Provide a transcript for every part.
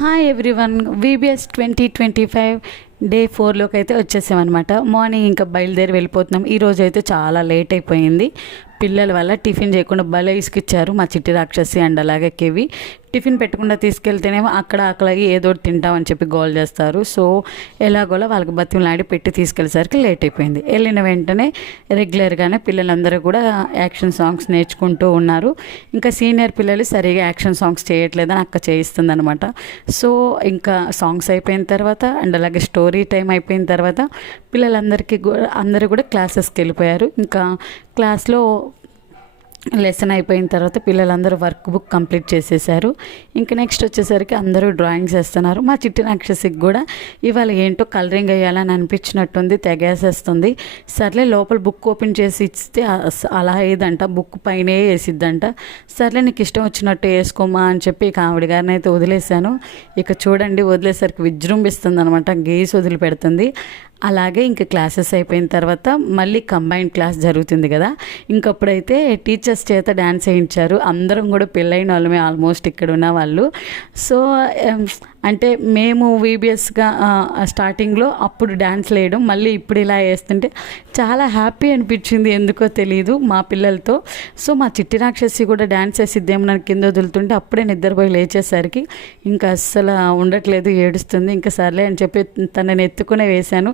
Hi everyone, VBS 2025 day 4లోకి అయితే వచ్చేసామన్నమాట. Morning ఇంకా బయలుదేరి వెళ్ళిపోతున్నాం. ఈరోజు అయితే చాలా లేట్ అయిపోయింది. పిల్లల వల్ల టిఫిన్ చేయకుండా భలే ఇసుకిచ్చారు మా చిట్టి రాక్షసి అండ్ అలాగే కేవి. టిఫిన్ పెట్టకుండా తీసుకెళ్తేనేమో అక్కడ ఆకలిగి ఏదో తింటామని చెప్పి గోల్ చేస్తారు. సో ఎలాగోలా వాళ్ళకి బతిమలాడి పెట్టి తీసుకెళ్ళేసరికి లేట్ అయిపోయింది. వెళ్ళిన వెంటనే రెగ్యులర్గానే పిల్లలందరూ కూడా యాక్షన్ సాంగ్స్ నేర్చుకుంటూ ఉన్నారు. ఇంకా సీనియర్ పిల్లలు సరిగా యాక్షన్ సాంగ్స్ చేయట్లేదని అక్క చేయిస్తుంది అనమాట. సో ఇంకా సాంగ్స్ అయిపోయిన తర్వాత అండ్ అలాగే స్టోరీ టైం అయిపోయిన తర్వాత పిల్లలందరికీ అందరూ కూడా క్లాసెస్కి వెళ్ళిపోయారు. ఇంకా క్లాస్లో లెసన్ అయిపోయిన తర్వాత పిల్లలందరూ వర్క్ బుక్ కంప్లీట్ చేసేసారు. ఇంకా నెక్స్ట్ వచ్చేసరికి అందరూ డ్రాయింగ్స్ వేస్తున్నారు. మా చిట్టి రాక్షసికి కూడా ఇవాళ ఏంటో కలరింగ్ వేయాలని అనిపించినట్టుంది, తెగేసేస్తుంది. సర్లే లోపల బుక్ ఓపెన్ చేసి ఇస్తే అలా అయ్యేదంట, బుక్ పైనే వేసిద్దంట. సర్లే నీకు ఇష్టం వచ్చినట్టు వేసుకోమా అని చెప్పి ఇక ఆవిడ గారిని అయితే వదిలేశాను. ఇక చూడండి వదిలేసరికి విజృంభిస్తుంది అనమాట, గేసి వదిలిపెడుతుంది. అలాగే ఇంకా క్లాసెస్ అయిపోయిన తర్వాత మళ్ళీ కంబైన్డ్ క్లాస్ జరుగుతుంది కదా. ఇంకప్పుడైతే టీచర్స్ చేత డ్యాన్స్ వేయించారు. అందరం కూడా పెళ్ళైన వాళ్ళమే ఆల్మోస్ట్ ఇక్కడ ఉన్న వాళ్ళు. సో అంటే మేము వీబీఎస్గా స్టార్టింగ్లో అప్పుడు డ్యాన్స్ వేయడం, మళ్ళీ ఇప్పుడు ఇలా వేస్తుంటే చాలా హ్యాపీ అనిపించింది, ఎందుకో తెలియదు మా పిల్లలతో. సో మా చిట్టి రాక్షసి కూడా డ్యాన్స్ వేసిద్దేమో నాకు కింద వదులుతుంటే అప్పుడే నిద్రపోయి లేచేసరికి ఇంకా అస్సలు ఉండట్లేదు, ఏడుస్తుంది. ఇంకా సర్లే అని చెప్పి తనని ఎత్తుకునే వేశాను.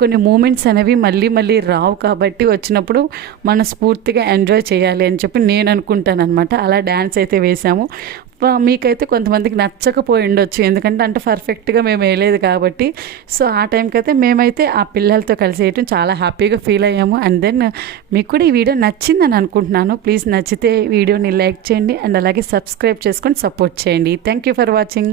కొన్ని మూమెంట్స్ అనేవి మళ్ళీ రావు కాబట్టి వచ్చినప్పుడు మనస్ఫూర్తిగా ఎంజాయ్ చేయాలి అని చెప్పి నేను అనుకుంటాను అనమాట. అలా డ్యాన్స్ అయితే వేసాము. మీకైతే కొంతమందికి నచ్చకపోయి ఉండొచ్చు, ఎందుకంటే అంటే పర్ఫెక్ట్గా మేము వేయలేదు కాబట్టి. సో ఆ టైంకి అయితే మేమైతే ఆ పిల్లలతో కలిసి వేయటం చాలా హ్యాపీగా ఫీల్ అయ్యాము. అండ్ దెన్ మీకు కూడా ఈ వీడియో నచ్చిందని అనుకుంటున్నాను. ప్లీజ్ నచ్చితే వీడియోని లైక్ చేయండి అండ్ అలాగే సబ్స్క్రైబ్ చేసుకొని సపోర్ట్ చేయండి. Thank you for watching.